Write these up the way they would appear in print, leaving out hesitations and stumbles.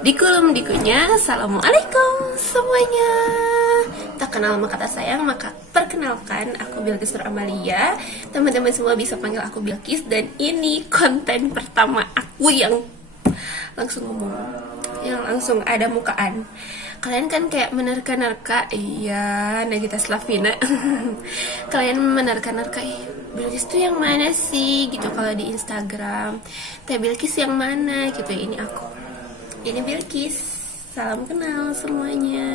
Dikunya, assalamualaikum semuanya. Tak kenal maka tak sayang, maka perkenalkan, aku Bilqis Nur Amalia. Teman-teman semua bisa panggil aku Bilqis. Dan ini konten pertama aku yang langsung ngomong, yang langsung ada mukaan. Kalian kan kayak menerka-nerka, iya Nagita Slavina. Kalian menerka-nerka, Bilqis tuh yang mana sih gitu kalau di Instagram. Teh Bilqis yang mana gitu. Ini aku, ini Bilqis. Salam kenal semuanya.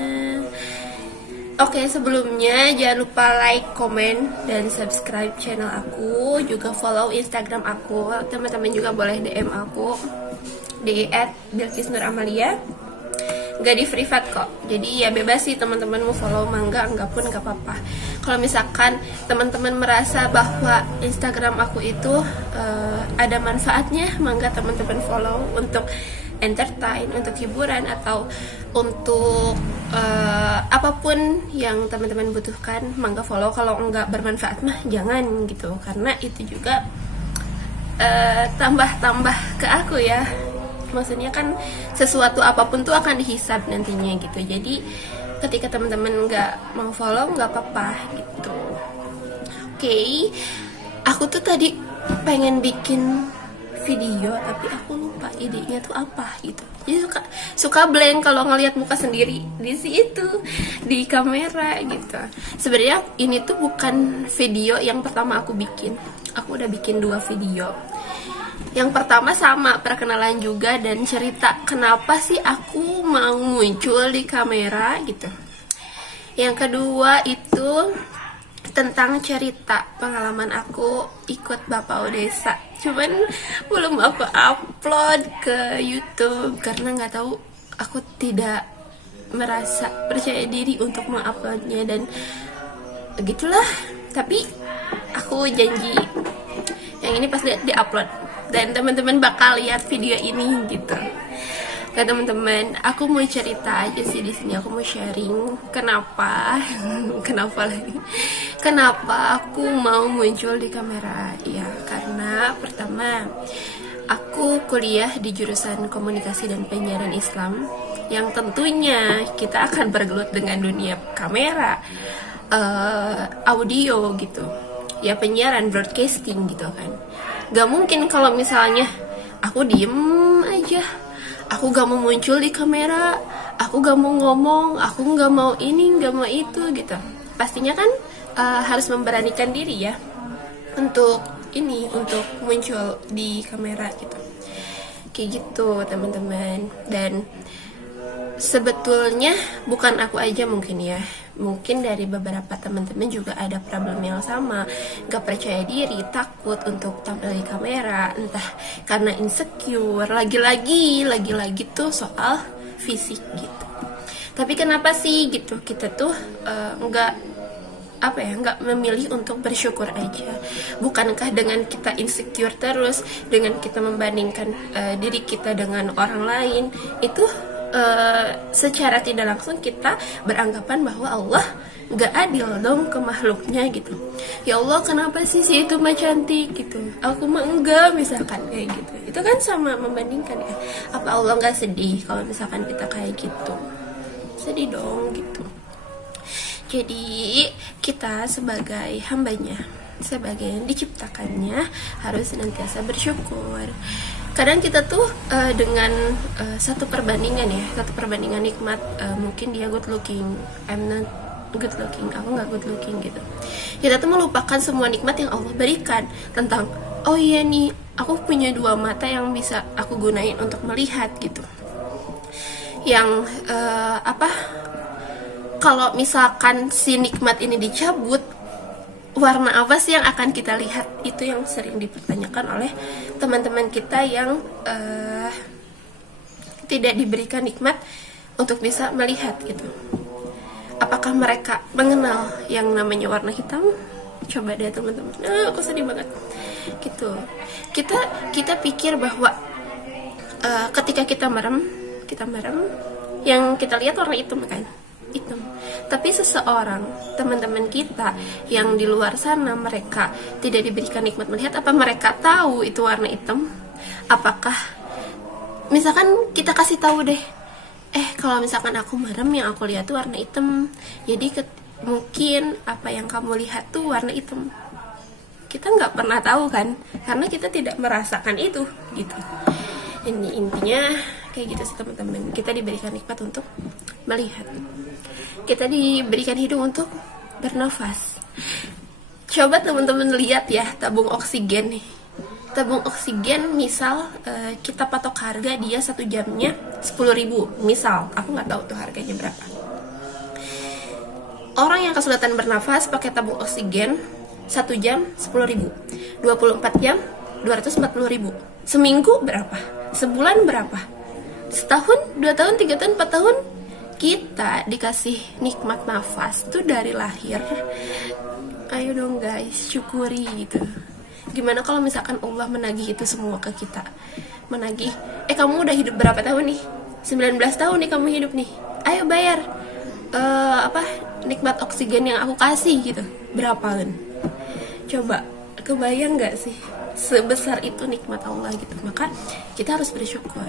Oke, sebelumnya jangan lupa like, komen, dan subscribe channel aku. Juga follow Instagram aku. Teman-teman juga boleh DM aku di @bilqisnuramalia. Gak di privat kok, jadi ya bebas sih teman-teman mau follow, mangga, enggak pun gak apa-apa. Kalau misalkan teman-teman merasa bahwa Instagram aku itu ada manfaatnya, mangga teman-teman follow untuk entertain, untuk hiburan, atau untuk apapun yang teman-teman butuhkan, mangga follow. Kalau enggak bermanfaat mah jangan gitu, karena itu juga tambah-tambah ke aku ya. Maksudnya kan sesuatu apapun tuh akan dihisab nantinya gitu. Jadi ketika teman-teman nggak mau follow nggak apa-apa gitu. Oke, aku tuh tadi pengen bikin video tapi aku lupa idenya tuh apa gitu. Jadi suka blank kalau ngelihat muka sendiri di situ di kamera gitu. Sebenarnya ini tuh bukan video yang pertama aku bikin. Aku udah bikin 2 video. Yang pertama sama perkenalan juga dan cerita kenapa sih aku mau muncul di kamera gitu. Yang kedua itu tentang cerita pengalaman aku ikut Bapak Odesa. Cuman belum aku upload ke YouTube karena nggak tahu, aku tidak merasa percaya diri untuk menguploadnya dan begitulah. Tapi aku janji yang ini pasti diupload dan teman-teman bakal lihat video ini gitu. Nah teman-teman, aku mau cerita aja sih di sini. Aku mau sharing kenapa aku mau muncul di kamera. Ya karena pertama aku kuliah di jurusan komunikasi dan penyiaran Islam, yang tentunya kita akan bergelut dengan dunia kamera, audio gitu ya, penyiaran, broadcasting gitu kan. Gak mungkin kalau misalnya aku diem aja, aku gak mau muncul di kamera, aku gak mau ngomong, aku gak mau ini, gak mau itu gitu. Pastinya kan harus memberanikan diri ya untuk ini, untuk muncul di kamera gitu. Kayak gitu teman-teman. Dan sebetulnya bukan aku aja mungkin ya, mungkin dari beberapa teman-teman juga ada problem yang sama, gak percaya diri, takut untuk tampil di kamera, entah karena insecure, lagi-lagi tuh soal fisik gitu. Tapi kenapa sih gitu kita tuh nggak memilih untuk bersyukur aja? Bukankah dengan kita insecure terus, dengan kita membandingkan diri kita dengan orang lain, itu secara tidak langsung kita beranggapan bahwa Allah gak adil dong ke makhluknya gitu. Ya Allah, kenapa sih si itu mah cantik gitu, aku mah enggak, misalkan kayak gitu. Itu kan sama membandingkan ya. Apa Allah gak sedih kalau misalkan kita kayak gitu? Sedih dong gitu. Jadi kita sebagai hambanya, sebagai yang diciptakannya, harus senantiasa bersyukur. Kadang kita tuh dengan satu perbandingan nikmat, mungkin dia good looking, I'm not good looking, aku nggak good looking gitu. Kita tuh melupakan semua nikmat yang Allah berikan, tentang oh iya nih, aku punya 2 mata yang bisa aku gunain untuk melihat gitu. Yang kalau misalkan si nikmat ini dicabut, warna apa sih yang akan kita lihat? Itu yang sering dipertanyakan oleh teman-teman kita yang tidak diberikan nikmat untuk bisa melihat gitu. Apakah mereka mengenal yang namanya warna hitam? Coba deh teman-teman. Aku sedih banget gitu. Kita pikir bahwa ketika kita merem, yang kita lihat warna hitam kan? Hitam. Tapi seseorang, teman-teman kita yang di luar sana, mereka tidak diberikan nikmat melihat, apa mereka tahu itu warna hitam? Apakah misalkan kita kasih tahu deh, kalau misalkan aku merem, yang aku lihat tuh warna hitam, jadi mungkin apa yang kamu lihat tuh warna hitam. Kita nggak pernah tahu kan, karena kita tidak merasakan itu gitu. Ini intinya kayak gitu sih teman-teman. Kita diberikan nikmat untuk melihat, kita diberikan hidung untuk bernafas. Coba teman-teman lihat ya, tabung oksigen nih. Tabung oksigen misal kita patok harga dia 1 jamnya 10.000 misal, aku nggak tahu tuh harganya berapa. Orang yang kesulitan bernafas pakai tabung oksigen 1 jam 10.000, 24 jam 240.000. Seminggu berapa? Sebulan berapa? Setahun, 2 tahun, 3 tahun, 4 tahun, kita dikasih nikmat nafas tuh dari lahir. Ayo dong guys, syukuri gitu. Gimana kalau misalkan Allah menagih itu semua ke kita? Menagih, kamu udah hidup berapa tahun nih? 19 tahun nih kamu hidup nih. Ayo bayar nikmat oksigen yang aku kasih gitu. Berapaan? Coba kebayang nggak sih? Sebesar itu nikmat Allah gitu. Maka kita harus bersyukur.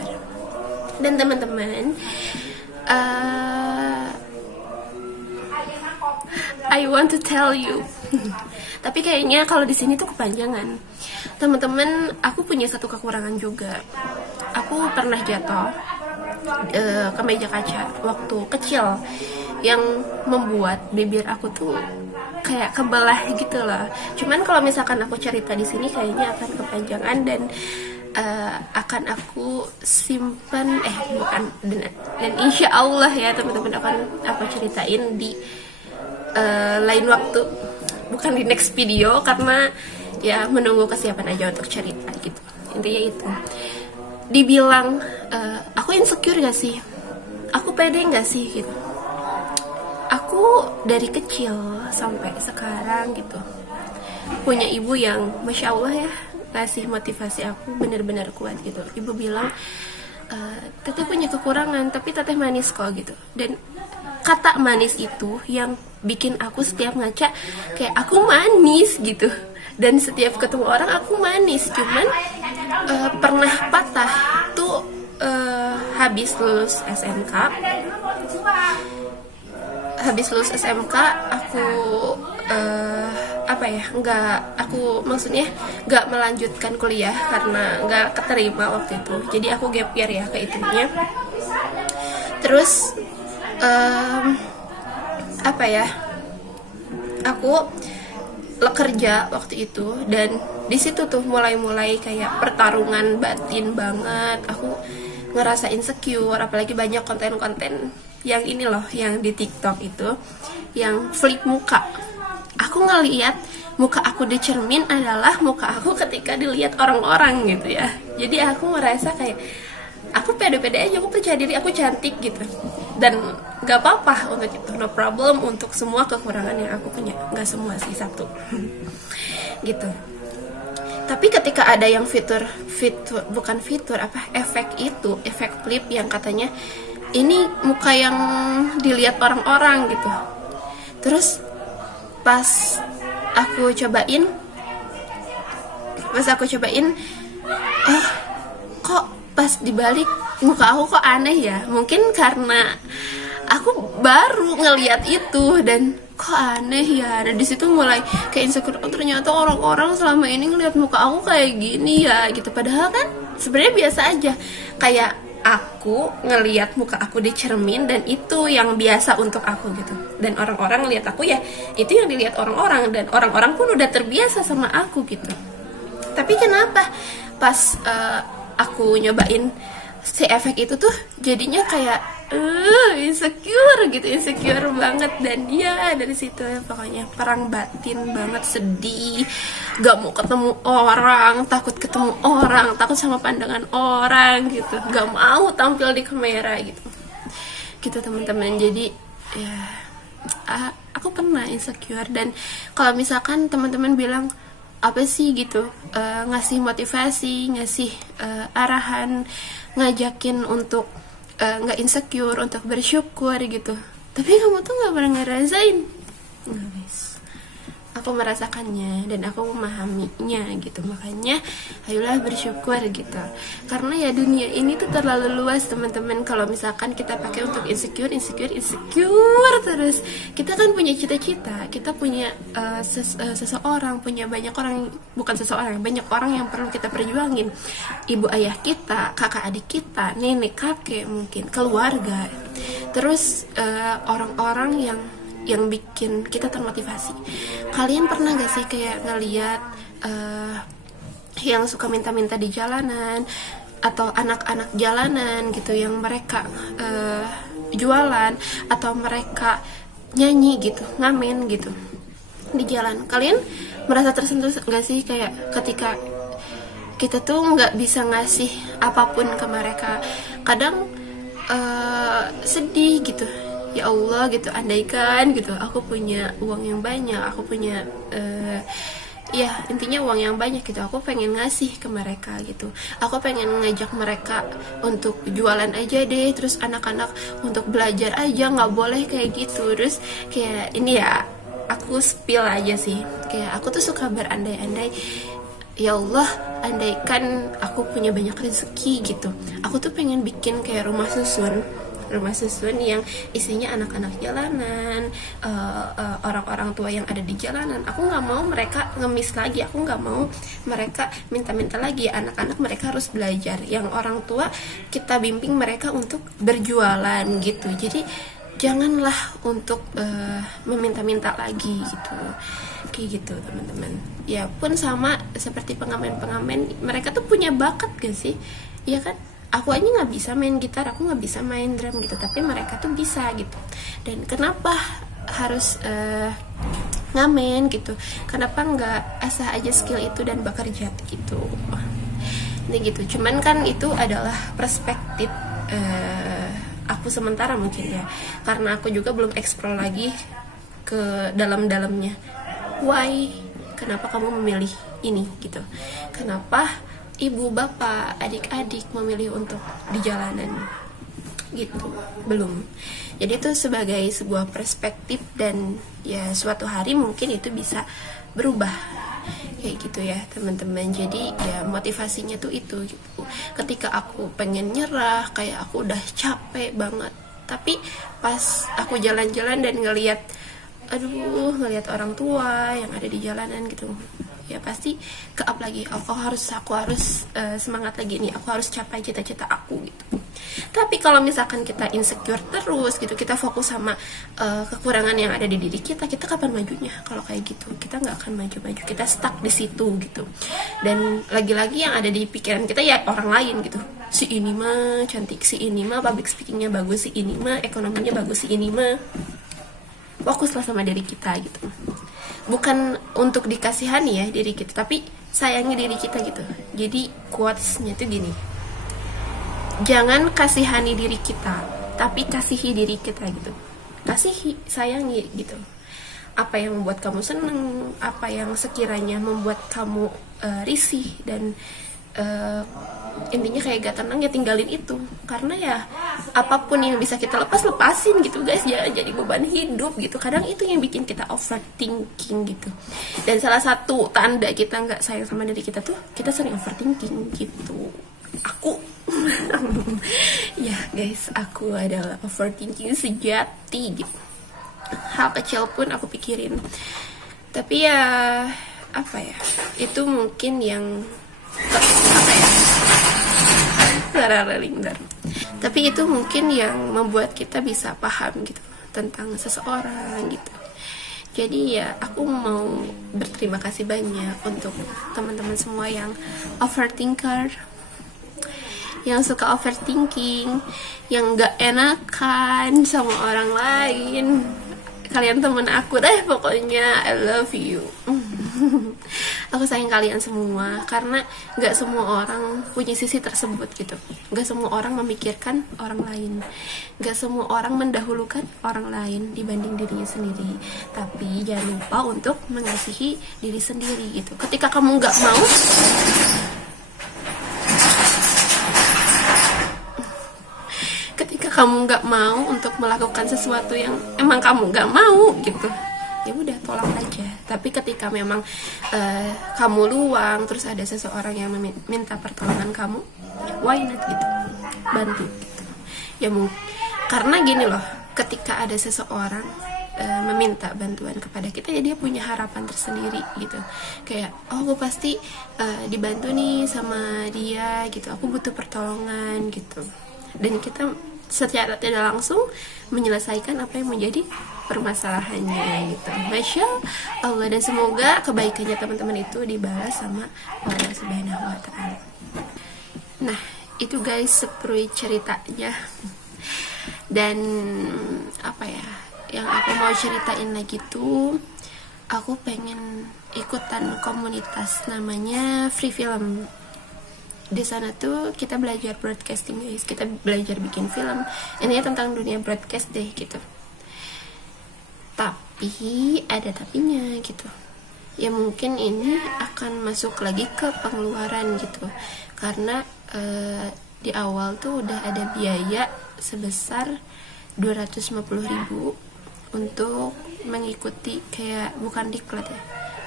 Dan teman-teman, I want to tell you. Tapi kayaknya kalau di sini tuh kepanjangan. Teman-teman, aku punya satu kekurangan juga. Aku pernah jatuh ke meja kaca waktu kecil, yang membuat bibir aku tuh kayak kebelah gitu loh. Cuman kalau misalkan aku cerita di sini kayaknya akan kepanjangan dan akan aku simpan dan insya Allah ya teman-teman akan aku ceritain di lain waktu, bukan di next video, karena ya menunggu kesiapan aja untuk cerita gitu. Intinya itu, dibilang aku insecure gak sih, aku pede gak sih gitu. Aku dari kecil sampai sekarang gitu punya ibu yang masya Allah ya, kasih motivasi aku bener-bener kuat gitu. Ibu bilang, teteh punya kekurangan tapi teteh manis kok gitu. Dan kata manis itu yang bikin aku setiap ngaca kayak aku manis gitu. Dan setiap ketemu orang aku manis. Cuman pernah patah tuh habis lulus SMK. Habis lulus SMK aku nggak melanjutkan kuliah karena nggak keterima waktu itu. Jadi aku gap year ya kehitungnya. Terus aku kerja waktu itu, dan di situ tuh mulai kayak pertarungan batin banget. Aku ngerasa insecure, apalagi banyak konten-konten yang ini loh, yang di TikTok itu yang flip muka. Aku ngeliat muka aku di cermin adalah muka aku ketika dilihat orang-orang gitu ya. Jadi aku merasa kayak aku pede-pede aja, aku percaya diri, aku cantik gitu. Dan gak apa-apa untuk itu, no problem untuk semua kekurangan yang aku punya. Gak semua sih, satu gitu. Tapi ketika ada yang efek itu, efek flip yang katanya ini muka yang dilihat orang-orang gitu. Terus pas aku cobain, kok pas dibalik muka aku kok aneh ya. Mungkin karena aku baru ngeliat itu dan kok aneh ya. Dan disitu mulai kayak insecure, ternyata orang-orang selama ini ngeliat muka aku kayak gini ya gitu. Padahal kan sebenarnya biasa aja, kayak aku ngeliat muka aku di cermin dan itu yang biasa untuk aku gitu. Dan orang-orang ngeliat aku ya itu yang dilihat orang-orang, dan orang-orang pun udah terbiasa sama aku gitu. Tapi kenapa pas aku nyobain si efek itu tuh jadinya kayak insecure banget. Dan ya dari situ pokoknya perang batin banget, sedih, gak mau ketemu orang, takut ketemu orang, takut sama pandangan orang gitu, gak mau tampil di kamera gitu teman-teman. Jadi ya aku pernah insecure. Dan kalau misalkan teman-teman bilang apa sih gitu, ngasih motivasi, ngasih arahan, ngajakin untuk nggak insecure, untuk bersyukur gitu, tapi kamu tuh nggak pernah ngerasain. Nah guys, aku aku merasakannya dan aku memahaminya gitu. Makanya ayolah bersyukur gitu, karena ya dunia ini tuh terlalu luas teman-teman. Kalau misalkan kita pakai untuk insecure terus, kita kan punya cita-cita, kita punya seseorang, punya banyak orang, bukan seseorang, banyak orang yang perlu kita perjuangin. Ibu ayah kita, kakak adik kita, nenek kakek, mungkin keluarga, terus orang-orang yang bikin kita termotivasi. Kalian pernah gak sih kayak ngeliat yang suka minta-minta di jalanan, atau anak-anak jalanan gitu, yang mereka jualan atau mereka nyanyi gitu, ngamen gitu di jalan. Kalian merasa tersentuh gak sih kayak ketika kita tuh nggak bisa ngasih apapun ke mereka? Kadang sedih gitu, ya Allah gitu, andaikan gitu aku punya uang yang banyak, aku punya ya intinya uang yang banyak gitu, aku pengen ngasih ke mereka gitu, aku pengen ngajak mereka untuk jualan aja deh, terus anak-anak untuk belajar aja, nggak boleh kayak gitu. Terus kayak ini ya, aku spill aja sih, kayak aku tuh suka berandai-andai, ya Allah andaikan aku punya banyak rezeki gitu, aku tuh pengen bikin kayak rumah susun yang isinya anak-anak jalanan, orang-orang tua yang ada di jalanan. Aku nggak mau mereka ngemis lagi, aku nggak mau mereka minta-minta lagi. Anak-anak mereka harus belajar, yang orang tua kita bimbing mereka untuk berjualan gitu. Jadi janganlah untuk meminta-minta lagi gitu, kayak gitu teman-teman. Ya pun sama seperti pengamen-pengamen, mereka tuh punya bakat gak sih, ya kan? Aku aja nggak bisa main gitar, aku nggak bisa main drum gitu, tapi mereka tuh bisa gitu. Dan kenapa harus ngamen gitu? Kenapa nggak asah aja skill itu dan bekerja gitu? Ini gitu. Cuman kan itu adalah perspektif aku sementara mungkin ya, karena aku juga belum explore lagi ke dalam-dalamnya. Why? Kenapa kamu memilih ini gitu? Kenapa ibu, bapak, adik-adik memilih untuk di jalanan gitu? Belum. Jadi itu sebagai sebuah perspektif, dan ya suatu hari mungkin itu bisa berubah kayak gitu ya teman-teman. Jadi ya motivasinya tuh itu gitu. Ketika aku pengen nyerah, kayak aku udah capek banget, tapi pas aku jalan-jalan dan ngelihat orang tua yang ada di jalanan gitu, ya pasti ke-up lagi, aku harus semangat lagi nih, aku harus capai cita-cita aku gitu. Tapi kalau misalkan kita insecure terus gitu, kita fokus sama kekurangan yang ada di diri kita kapan majunya? Kalau kayak gitu kita nggak akan maju-maju, kita stuck di situ gitu. Dan lagi-lagi yang ada di pikiran kita ya orang lain gitu, si ini mah cantik, si ini mah public speakingnya bagus, si ini mah ekonominya bagus, si ini mah. Fokuslah sama diri kita gitu, bukan untuk dikasihani ya diri kita, tapi sayangi diri kita gitu. Jadi quotes-nya tuh gini, jangan kasihani diri kita, tapi kasihi diri kita gitu. Kasihi, sayangi gitu. Apa yang membuat kamu seneng, apa yang sekiranya membuat kamu risih dan intinya kayak gak tenang, ya tinggalin itu. Karena ya apapun yang bisa kita lepasin gitu guys, jangan jadi beban hidup gitu. Kadang itu yang bikin kita overthinking gitu. Dan salah satu tanda kita nggak sayang sama diri kita tuh, kita sering overthinking gitu. Aku ya guys, aku adalah overthinking sejati gitu. Hal kecil pun aku pikirin. Tapi ya apa ya, itu mungkin yang tapi itu mungkin yang membuat kita bisa paham gitu tentang seseorang gitu. Jadi ya aku mau berterima kasih banyak untuk teman-teman semua yang overthinker, yang suka overthinking, yang gak enakan sama orang lain. Kalian temen aku deh pokoknya, I love you. Aku sayang kalian semua, karena gak semua orang punya sisi tersebut gitu. Gak semua orang memikirkan orang lain, gak semua orang mendahulukan orang lain dibanding dirinya sendiri. Tapi jangan lupa untuk mengasihi diri sendiri gitu. Ketika kamu gak mau, kamu nggak mau untuk melakukan sesuatu yang emang kamu nggak mau gitu, ya udah tolak aja. Tapi ketika memang kamu luang terus ada seseorang yang minta pertolongan kamu, why not gitu, bantu gitu. Ya karena gini loh, ketika ada seseorang meminta bantuan kepada kita, ya dia punya harapan tersendiri gitu, kayak oh aku pasti dibantu nih sama dia gitu, aku butuh pertolongan gitu, dan kita secara tidak langsung menyelesaikan apa yang menjadi permasalahannya gitu. Masya Allah, dan semoga kebaikannya teman-teman itu dibalas sama Allah Subhanahu wa Ta'ala. Nah itu guys seperti ceritanya, dan apa ya yang aku mau ceritain lagi tuh, aku pengen ikutan komunitas namanya Free Film. Di sana tuh kita belajar broadcasting guys, kita belajar bikin film, intinya tentang dunia broadcast deh gitu. Tapi ada tapinya gitu, ya mungkin ini akan masuk lagi ke pengeluaran gitu, karena di awal tuh udah ada biaya sebesar 250.000 untuk mengikuti kayak bukan diklat ya,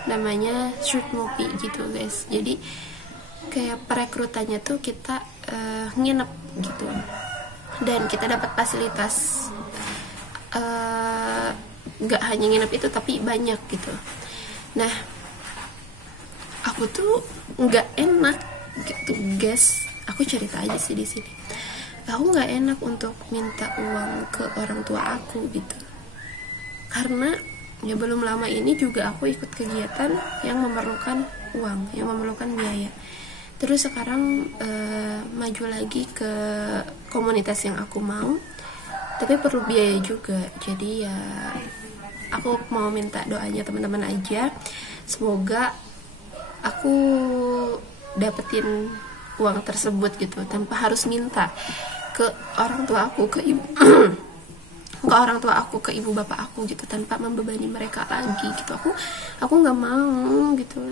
namanya short movie gitu guys. Jadi kayak perekrutannya tuh kita nginep gitu, dan kita dapat fasilitas nggak hanya nginep itu tapi banyak gitu. Nah aku tuh nggak enak gitu guys, aku cerita aja sih di sini. Aku nggak enak untuk minta uang ke orang tua aku gitu, karena ya belum lama ini juga aku ikut kegiatan yang memerlukan uang, yang memerlukan biaya. Terus sekarang maju lagi ke komunitas yang aku mau, tapi perlu biaya juga. Jadi ya aku mau minta doanya teman-teman aja, semoga aku dapetin uang tersebut gitu tanpa harus minta ke orang tua aku, ke ibu ke orang tua aku, ke ibu bapak aku gitu, tanpa membebani mereka lagi gitu. Aku nggak mau gitu.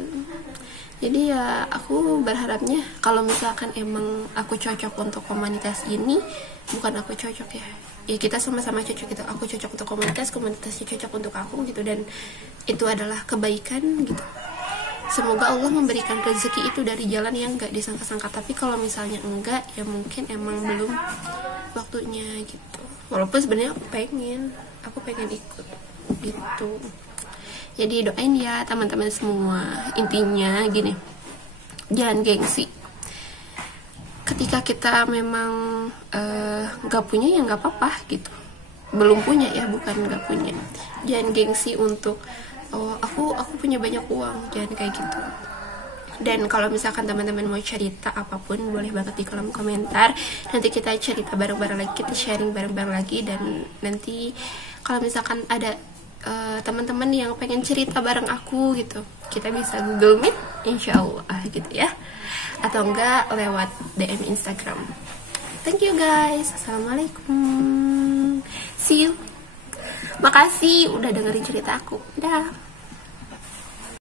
Jadi ya aku berharapnya kalau misalkan emang aku cocok untuk komunitas ini, bukan aku cocok ya kita sama-sama cocok gitu. Aku cocok untuk komunitasnya cocok untuk aku gitu, dan itu adalah kebaikan gitu. Semoga Allah memberikan rezeki itu dari jalan yang gak disangka-sangka. Tapi kalau misalnya enggak, ya mungkin emang belum waktunya gitu. Walaupun sebenarnya aku pengen ikut gitu. Jadi doain ya teman-teman semua. Intinya gini, jangan gengsi. Ketika kita memang gak punya ya gak apa-apa gitu. Belum punya ya, bukan gak punya. Jangan gengsi untuk oh aku punya banyak uang, jangan kayak gitu. Dan kalau misalkan teman-teman mau cerita apapun, boleh banget di kolom komentar. Nanti kita cerita bareng-bareng lagi, kita sharing bareng-bareng lagi. Dan nanti kalau misalkan ada teman-teman yang pengen cerita bareng aku gitu, kita bisa Google Meet insyaallah gitu ya, atau enggak lewat DM Instagram. Thank you guys, assalamualaikum, see you. Makasih udah dengerin cerita aku. Dah.